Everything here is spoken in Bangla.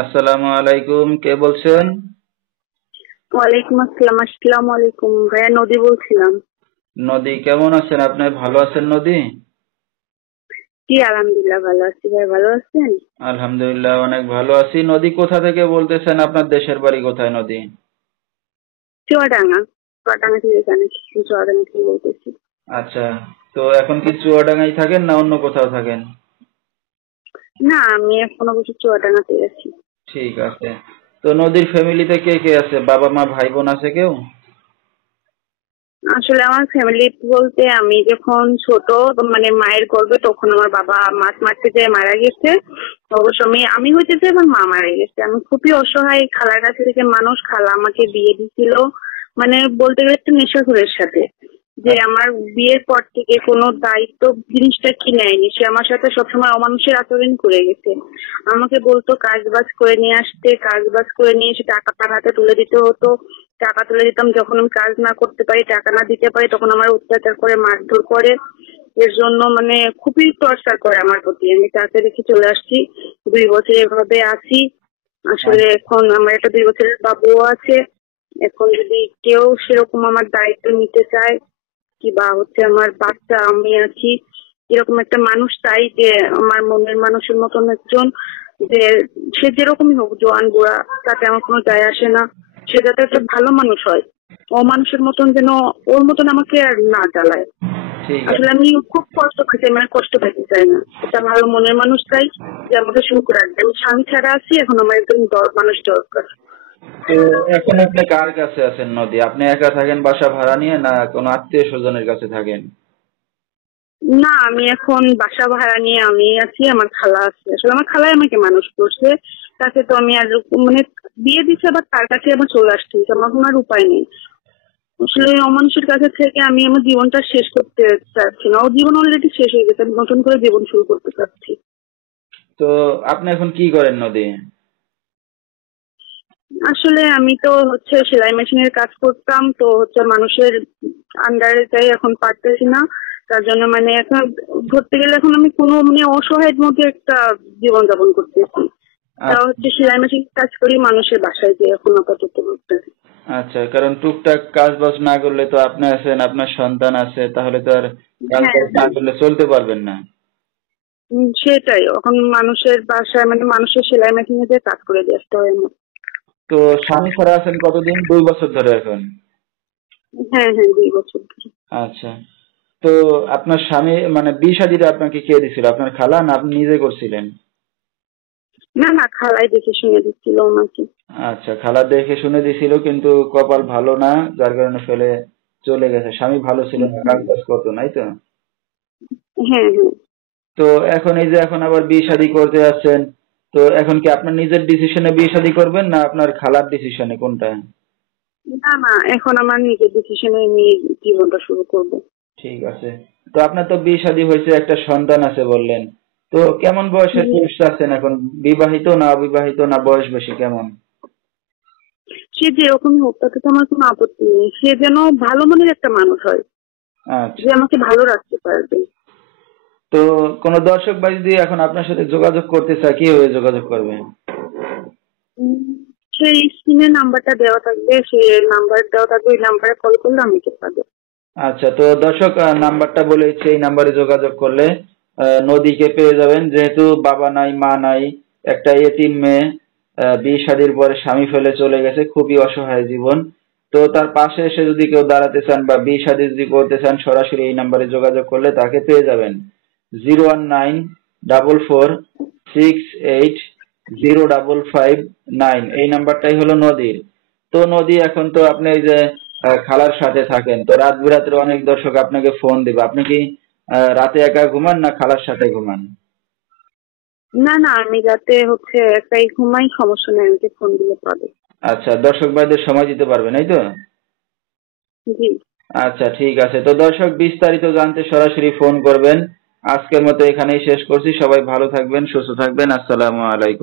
আসসালামু আলাইকুম, কে বলছেন? ওয়ালাইকুম আসসালাম। আসসালামু আলাইকুম ভাইয়া, নদী বলছিলাম। নদী, কেমন আছেন আপনি? ভালো আছেন নদী? জি আলহামদুলিল্লাহ ভালো আছি। ভাই ভালো আছেন? আলহামদুলিল্লাহ, অনেক ভালো আছি। নদী, কোথা থেকে বলতেছেন? আপনার দেশের বাড়ি কোথায় নদী? চুয়াডাঙ্গা। চুয়াডাঙ্গা থেকে জানি, চুয়াডাঙ্গা থেকে বলতেছি। আচ্ছা, তো এখন কি চুয়াডাঙ্গায় থাকেন না অন্য কোথাও থাকেন? না, আমি এখন অবশ্য চুয়াডাঙ্গাতে আছি। ঠিক আছে। তো নদীর ফ্যামিলিতে কে কে আছে? বাবা মা ভাই বোন আছে কেউ? আসলে আমার ফ্যামিলি বলতে, আমি যখন ছোট, মানে মায়ের গর্ভে, তখন আমার বাবা মাছ মারতে যেয়ে মারা গেছে। অবশ্য আমি হইতেছে আমার মা মারা গেছে। আমি খুবই অসহায়। খালার কাছে থেকে মানুষ, খালা আমাকে বিয়ে দিছিল, মানে বলতে গেলে একটা নেশাখোরের সাথে। যে আমার বিয়ের পর থেকে কোনো দায়িত্ব জিনিসটা কি নেয়নি। সে আমার সাথে সবসময় অমানুষের আচরণ করে গেছে। আমাকে বলতো কাজ বাজ করে নিয়ে আসতে, কাজ বাজ করে নিয়ে এসে টাকা তার হাতে তুলে দিতে হতো। টাকা তুলে দিতাম, যখন আমি কাজ না করতে পারি, টাকা না দিতে পারি, তখন আমার অত্যাচার করে, মারধর করে। এর জন্য মানে খুবই টর্চার করে আমার প্রতি। আমি তাকে রেখে চলে আসছি। 2 বছর এভাবে আছি। আসলে এখন আমার একটা 2 বছরের বাবুও আছে। এখন যদি কেউ সেরকম আমার দায়িত্ব নিতে চায়, কি বা হচ্ছে আমার বাচ্চা, আমি আছি, এরকম একটা মানুষ চাই, যে আমার মনের মানুষের মতন একজন, যে সে যেরকমই হোক, জোয়ান বুড়া, তাতে আমার কোনো যায় আসে না। সে যাতে একটা ভালো মানুষ হয়, অমানুষের মতন যেন, ওর মতন আমাকে আর না জ্বালায়। ঠিক আসলে আছে। আমি খুব কষ্ট পাইছি, আমি আর কষ্ট পেতে চাই না। একটা ভালো মনের মানুষ চাই, যে আমাকে সুখ রাখবে। আমি স্বামী ছাড়া আছি, এখন আমার একজন মানুষ দরকার। তো এখন আপনি কার কাছে আছেন নদী? আপনি একা থাকেন বাসা ভাড়া নিয়ে, না কোনো আত্মীয় স্বজনের কাছে থাকেন? না, আমি এখন বাসা ভাড়া নিয়ে আমি আছি। আমার খালা আছে। আসলে আমার খালাই আমাকে মানুষ করছে। তাকে তো আমি আর মানে বিয়ে দিচ্ছে, আবার তার কাছে আমার চলে আসছি। আমার কোনো আর উপায় নেই। আসলে ওই অমানুষের কাছে থেকে আমি আমার জীবনটা শেষ করতে চাচ্ছি না। ওর জীবন অলরেডি শেষ হয়ে গেছে, আমি নতুন করে জীবন শুরু করতে চাচ্ছি। তো আপনি এখন কি করেন নদী? আসলে আমি তো হচ্ছে সেলাই মেশিনের কাজ করতাম, তো হচ্ছে মানুষের আন্ডারে যাই, এখন পারতেছি না। তার জন্য মানে এখন ধরতে গেলে এখন আমি কোনো মানে অসহায়ের মধ্যে একটা জীবন যাপন করতেছি। তা আচ্ছা। হচ্ছে সেলাই মেশিন কাজ করি মানুষের বাসায়, যে এখন আপাতত করতেছি। আচ্ছা, কারণ টুকটাক কাজ বাজ না করলে তো আপনি আছেন, আপনার সন্তান আছে, তাহলে তো আর কাজ হ্যাঁ বাজ না হ্যাঁ। করলে চলতে পারবেন না। সেটাই, এখন মানুষের বাসায় মানে মানুষের সেলাই মেশিনে যে কাজ করে দিয়ে আসতে হয় আমার। তো স্বামী ছাড়া আছেন কতদিন? 2 বছর ধরে এখন? হ্যাঁ হ্যাঁ, 2 বছর ধরে। আচ্ছা। তো আপনার স্বামী মানে বিয়ে শাদীটা আপনাকে কে দিছিল? আপনার খালা না আপনি নিজে করছিলেন? না না, খালাই দেখে শুনে দিচ্ছিল আমাকে। আচ্ছা, খালা দেখে শুনে দিছিল, কিন্তু কপাল ভালো না, যার কারণে ফেলে চলে গেছে। স্বামী ভালো ছিল না, কাজ বাজ করতো, নাই তো? হ্যাঁ হ্যাঁ। তো এখন এই যে এখন আবার বিয়ে শাদী করতে যাচ্ছেন, তো এখন কি আপনার নিজের ডিসিশনে বিয়ে শাদী করবেন না আপনার খালার ডিসিশনে, কোনটা? না না, এখন আমার নিজের ডিসিশনে নিয়ে জীবনটা শুরু করব। ঠিক আছে। তো আপনার তো বিয়ে শাদী হয়েছে, একটা সন্তান আছে বললেন। তো কেমন বয়সের পুরুষ চাচ্ছেন এখন? বিবাহিত না অবিবাহিত, না বয়স বেশি, কেমন? সে যেরকমই হোক, তাতে তো আমার কোনো আপত্তি নেই। সে যেন ভালো মনের একটা মানুষ হয়, আচ্ছা। যে আমাকে ভালো রাখতে পারবে। তো কোনো দর্শক ভাই যদি এখন আপনার সাথে যোগাযোগ করতে চায়, কিভাবে যোগাযোগ করবে? উম, সেই স্ক্রিনের নাম্বারটা দেওয়া থাকবে, সে নাম্বার দেওয়া থাকবে, ওই নাম্বারে কল করলে আমাকে পাবে। আচ্ছা, তো দর্শক, নাম্বারটা বলেছি, এই নাম্বারে যোগাযোগ করলে নদীকে পেয়ে যাবেন। যেহেতু বাবা নাই মা নাই, একটা এতিম মেয়ে, বিয়ে শাদীর পরে স্বামী ফেলে চলে গেছে, খুবই অসহায় জীবন। তো তার পাশে এসে যদি কেউ দাঁড়াতে চান বা বিয়ে শাদী যদি করতে চান, সরাসরি এই নাম্বারে যোগাযোগ করলে তাকে পেয়ে যাবেন। 01944680559, এই নাম্বারটাই হলো নদীর। তো নদী, এখন তো আপনি এই যে খালার সাথে থাকেন, তো রাত বিরাত্রে অনেক দর্শক আপনাকে ফোন দিবে, আপনি কি রাতে একা ঘুমান না খালার সাথে ঘুমান? না না, আমি যাতে হচ্ছে একটাই ঘুমাই, সমস্যা নেই, আমাকে ফোন দিলে পাবে। আচ্ছা, দর্শক ভাইদের সময় দিতে পারবেন, এই তো? জি। আচ্ছা, ঠিক আছে। তো দর্শক, বিস্তারিত জানতে সরাসরি ফোন করবেন। আজকের মতো এখানেই শেষ করছি। সবাই ভালো থাকবেন, সুস্থ থাকবেন। আসসালামু আলাইকুম।